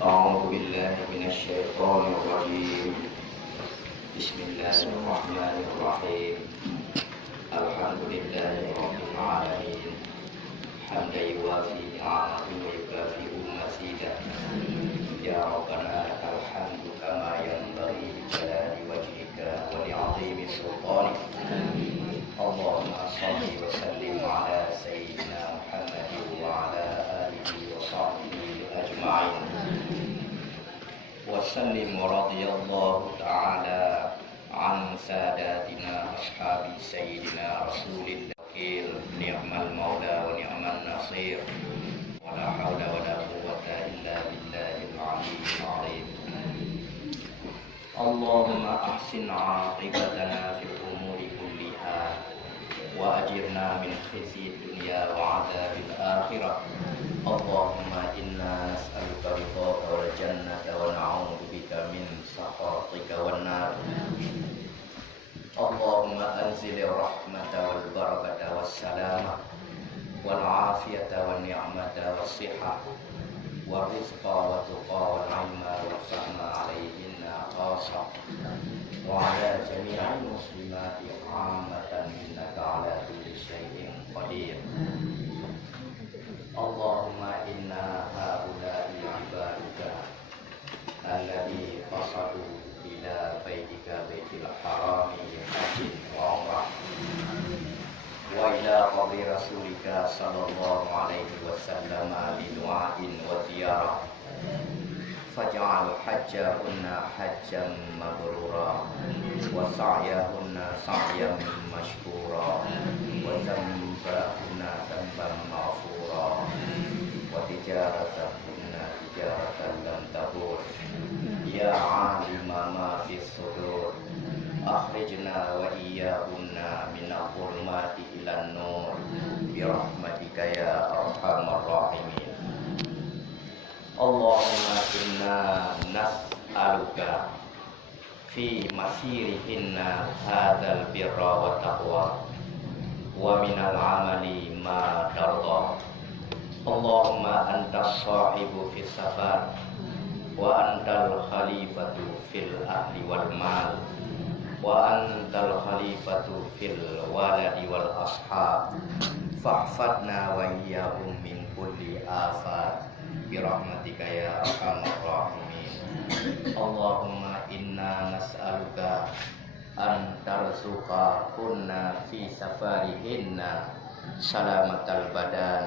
أعوذ بالله من الشيطان الرجيم. بسم الله الرحمن الرحيم. الحمد لله رب العالمين حمدا يوافي نعمه ويكافئ مزيدا. يا ربنا لك الحمد كما ينبغي لجلال وجهك ولعظيم سلطانك. اللهم صل وسلم على سيدنا محمد وعلى آله وصحبه أجمعين وسلم. ورضي الله تعالى عن ساداتنا أصحاب سيدنا رسول الله. نعم المولى ونعم النصير، ولا حول ولا قوة إلا بالله العلي العظيم. اللهم أحسن عاقبتنا في الأمور كلها وأجرنا من خزي الدنيا وعذاب الآخرة. اللهم إنا نسألك رضاك والجنة ونعوذ بك من سخطك والنار. اللهم أنزل الرحمة والبركة والسلامة والعافية والنعمة والصحة والرزق والتقى والعلم والفهم عليهن خاصة وعلى جميع المسلمات عامة إنك على كل شيء قدير. اللهم إنا هؤلاء عبادك الذي قصدوا إلى بيتك بيت الحرام لحج وعمرة وإلى قبر رسولك صلى الله عليه وسلم لدعاء وزيارة، فاجعل حجهن حجا مبرورا وسعيهن سعيا مشكورا وذنبهن ذنبا مغفورا وتجارتهن تجارة لم تبور. يا عالم ما في الصدور أخرجنا وإياهن من الظلمات إلى النور برحمتك يا أرحم الراحمين. اللهم إنا نسألك في مسيرهن هذا البر والتقوى ومن العمل ما ترضى. اللهم أنت الصاحب في السفر وأنت الخليفة في الأهل والمال وأنت الخليفة في الولد والأصحاب، فاحفظنا وإياهم من كل آفات برحمتك يا أرحم الراحمين. اللهم إنا نسألك أن ترزقهن في سفرهن سلامة البدن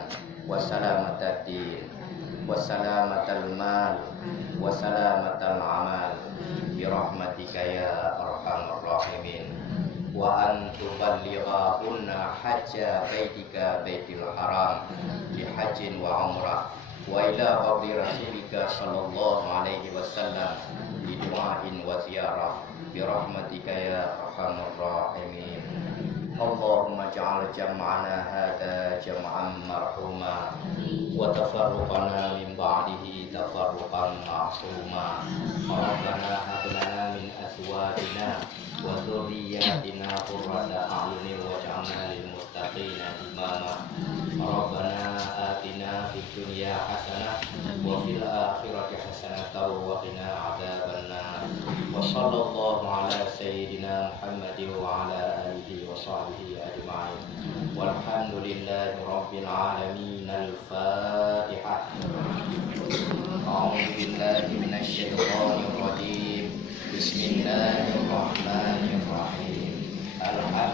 وسلامة الدين وسلامة المال وسلامة العمل برحمتك يا أرحم الراحمين. وأن تبلغهن حج بيتك بيت الحرام لحج وعمرة وإلى قبر رسولك صلى الله عليه وسلم لدعاء وزيارة برحمتك يا أرحم الراحمين. اللهم اجعل جمعنا هذا جمعا مرحوما وتفرقنا من بعده تفرقا معصوما. ربنا هب لنا من أزواجنا وذرياتنا قرة أعين واجعلنا للمتقين إماما. ربنا آتنا في الدنيا حسنة وفي الآخرة حسنة وقنا عذاب النار. وصلى الله على سيدنا محمد وعلى آله وصحبه أجمعين والحمد لله رب العالمين. الفاتحة. أعوذ بالله من الشيطان الرجيم. بسم الله الرحمن الرحيم. الحمد